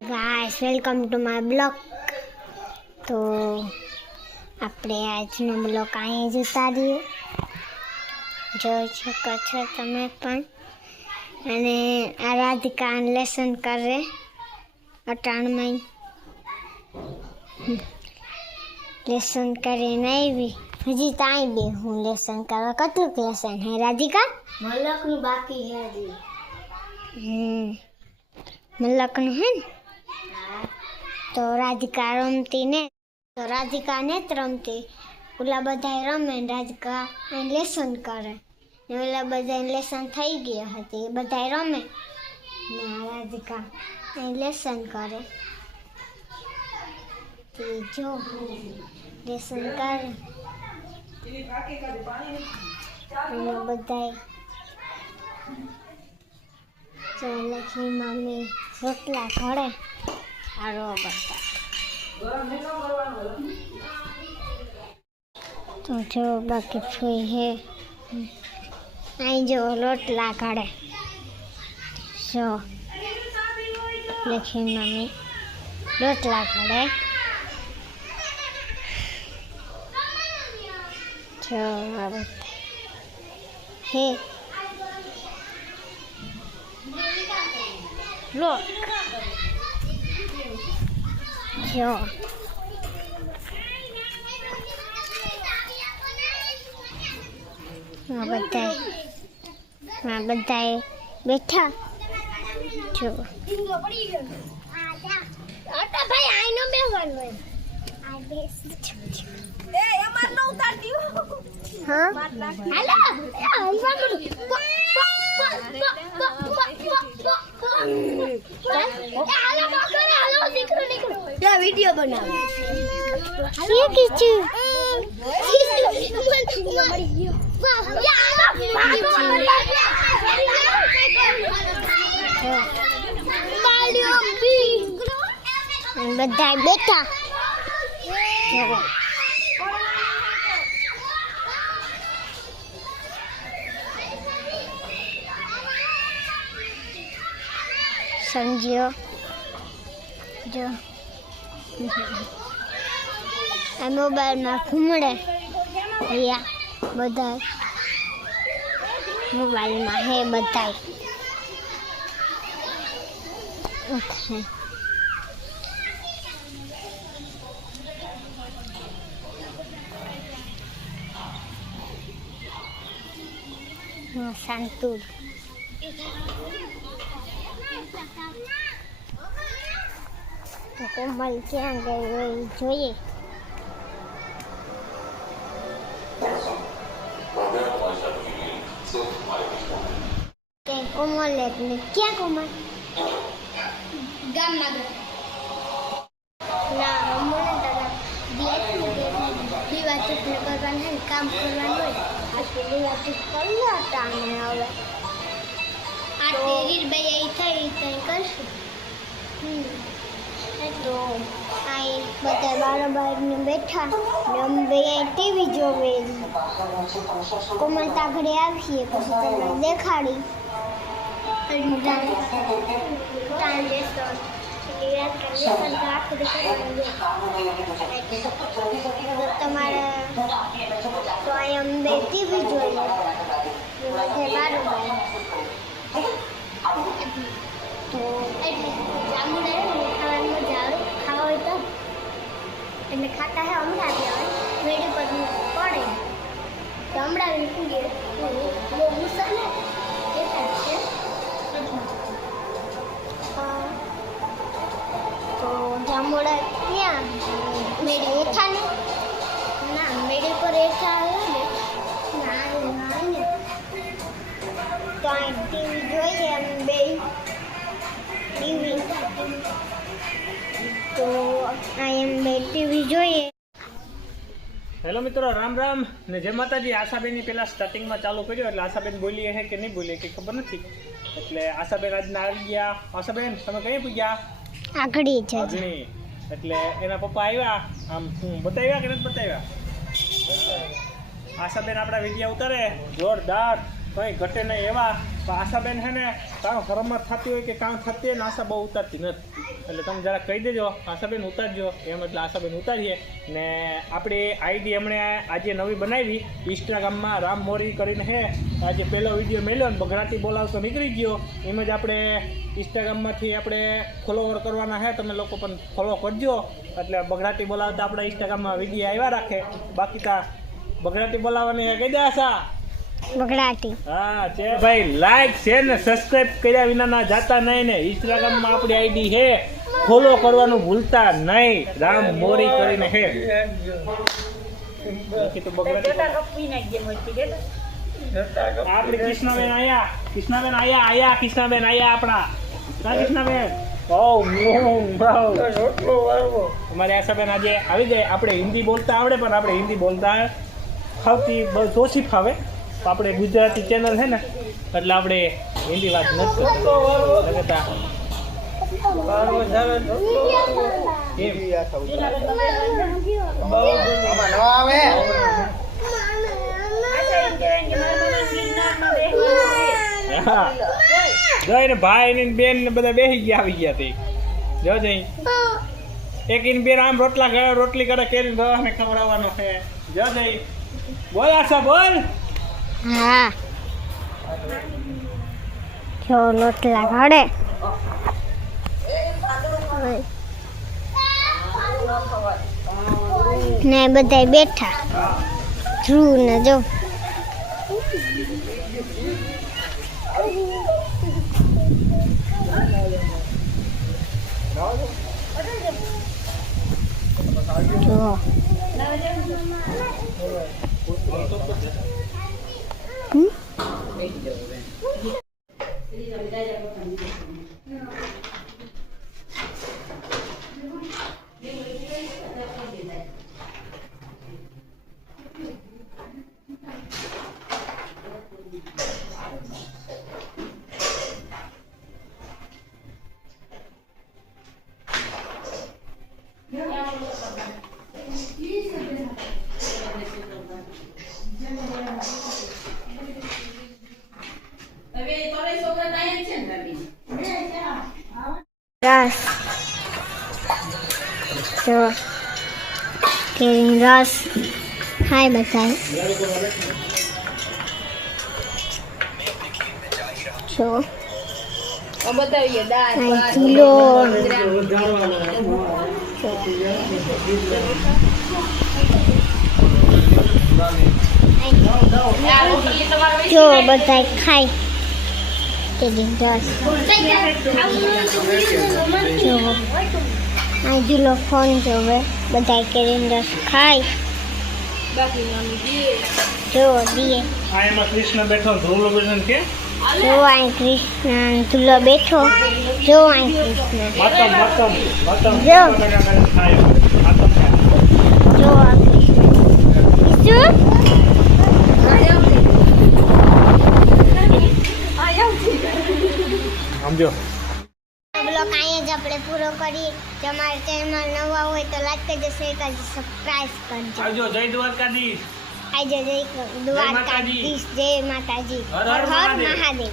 Guys welcome to my blog તો આપણે આજનો બ્લોગ અહીં જ ઉતારીએ જોઈ શકો છો તમે પણ. અને આ રાધિકા લેસન કરે અટાણમાં લેસન કરીને આવી. હજી તો અહીં બે હું લેસન કરવા. કેટલું લેસન હે રાધિકા? મલકનું બાકી હે હજી. હમ. મલકનું હે ને? તો રાધિકા રમતી ને, તો રાધિકા ને રમતી. ઓલા બધા રમે રાધિકા અહીં લેસન કરે. ને ઓલા બધા લેસન થઈ ગયા હતી એ બધા રમે. ને રાધિકા એ લેસન કરે. જો લેસન કરે. અને બધાય જો લક્ષ્મી મમ્મી રોટલા ઘડે. સારો બધા તો જો બાકી ફૂઈ હે. અહીં જો રોટલા ઘડે જો. લક્ષ્મી મમ્મી. લોટલા કાઢે જો હે. Look. આ બધા આ બધા બેઠા જો ભાઈ આઈનો બેસવાનું આ બેસ એ એમાં ન ઉતારતી હા હાલો વિડિયો બનાવો. કે કીચુ બધા બેઠા. સમજ્યો? જો. આ મોબાઈલમાં ઘૂમડે. રહ્યા બધા મોબાઈલમાં હે બધા શાંતુ. તો કોમલ ક્યાં ગઈ હોય જોઈએ. કોમલ એટલે ક્યાં કોમલ? ગામમાં ના અમને દાદા દીવા ચૂકને કરવાનું હોય કામ કરવાનું હોય. આટલી દીવા ચૂક કરી લો ટાણે હવે. આ તેરી ભાઈ એ થઈ તઈ કરશું. હમ. તો આ બધા બારોબાર ને બેઠા ને અમે બે ટીવી જોવે કોમલતા ઘરે આવીએ પછી તમને દેખાડી ટાઈમ લેસો તમારે તો અહીં અમે બે ટીવી જોઈએ બધે બારોબાર તો એટલે હોય તો. એટલે ખાતા હે હમણાં જ આવે વેડી પર પડે. તો હમણાં પૂગે બહુ ગુસ્સા ને. એટલા છે. તો જામોડા ક્યાં મેળે હેઠા ને ના મેળે પર હેઠા આવે ને. ના ના ને. તો અહીં ટીવી જોઈએ અમે બે. ટીવી તો આ એમ બે ટીવી જોઈએ. હેલો મિત્રો રામ રામ. ને જય માતાજી આશાબેનની પેલા સ્ટાર્ટિંગમાં ચાલુ કર્યો એટલે આશાબેન બોલી હે કે નહીં બોલી કે ખબર નથી. એટલે આશાબેન આજના આવી ગયા. આશાબેન તમે કઈ પૂગ્યા? આગળી છે અગ્નિ એટલે એના પપ્પા આવ્યા. આમ હું બતાવ્યા કે નથી બતાવ્યા? આશાબેન આપણા વીડિયો ઉતારે. જોરદાર. કંઈ ઘટે નહીં એવા. આશાબેન છે ને કાં ઘરમાં થતી હોય કે કામ થતી હોય ને આશા બહુ ઉતારતી નથી. એટલે તમે જરા કહી દેજો, આશાબેન ઉતારજો. એમ એટલે આશાબેન ઉતારીએ. ને આપણી આઈડી એમણે આજે નવી બનાવી. ઇન્સ્ટાગ્રામમાં રામ મોરી કરીને હે આજે પહેલો વીડિયો મેળ્યો ને, બગડાટી બોલાવતો નીકળી ગયો. એમ જ આપણે ઇન્સ્ટાગ્રામમાંથી આપણે ફોલોવર કરવાના હે તમે લોકો પણ ફોલો કરજો. એટલે બગડાટી બોલાવતા આપણા ઇન્સ્ટાગ્રામમાં વીડિયો આવ્યા રાખે. બાકી તા બગડાટી બોલાવવાની કહી દે આશા બગડાટી. હા છે ભાઈ લાઈક શેર ને સબસ્ક્રાઇબ કર્યા વિના ના જાતા નહીં ને. ઇન્સ્ટાગ્રામમાં આપણી આઈડી છે. ફોલો કરવાનું ભૂલતા નહીં. રામ મોરી કરીને છે બાકી તો બગડાટી આપણી કૃષ્ણાબેન આયા. કૃષ્ણાબેન આયા આયા કૃષ્ણાબેન આયા આપણા. કા કૃષ્ણાબેન? ઓ અમારે આશાબેન આજે આવી જાય આપણે હિન્દી બોલતા આવડે પણ આપણે હિન્દી બોલતા ફાવતી બહુ ઓછી ફાવે. આપણે ગુજરાતી ચેનલ છે ને, એટલે આપણે હિન્દી વાત નથી કરતા. કેમ? હા. જોઈ ને ભાઈ બેન ને બધા બેસી ગયા, આવી ગયા તે. જો જઈ. એક ઇન બેન આમ રોટલા રોટલી કરે કેરી ભરાને ખવડાવવાનો છે. જો જઈ. બોલ આશા બોલ. હા જો લોટલા ઘડે ને બધા બેઠા ધ્રુવ ને જો જો હમ? રસ કેરી રસ ખાય બધાય જો બતાવીએ દાળ અહીં કિલો જો બધાય ખાય કેરી રસ જો અહીં જુલો ફોન જોવે બધાય કેરી રસ ખાય. જો દીએ. આ એમાં કૃષ્ણ બેઠો ધ્રુવ લોકેશન કે? જો અહીં કૃષ્ણ ધૂલો બેઠો. જો અહીં કૃષ્ણ. માતમ માતમ માતમ. જો. જો આ કૃષ્ણ. શું સમજો. પૂરો કરી. તમારે ચેનલ નવા હોય તો લાઈક કરજો શેર કરજો સબસ્ક્રાઇબ કરજો. આવજો જય દ્વારકાધીશ. આવજો જય દ્વારકાધીશ જય માતાજી. હર હર. મહાદેવ.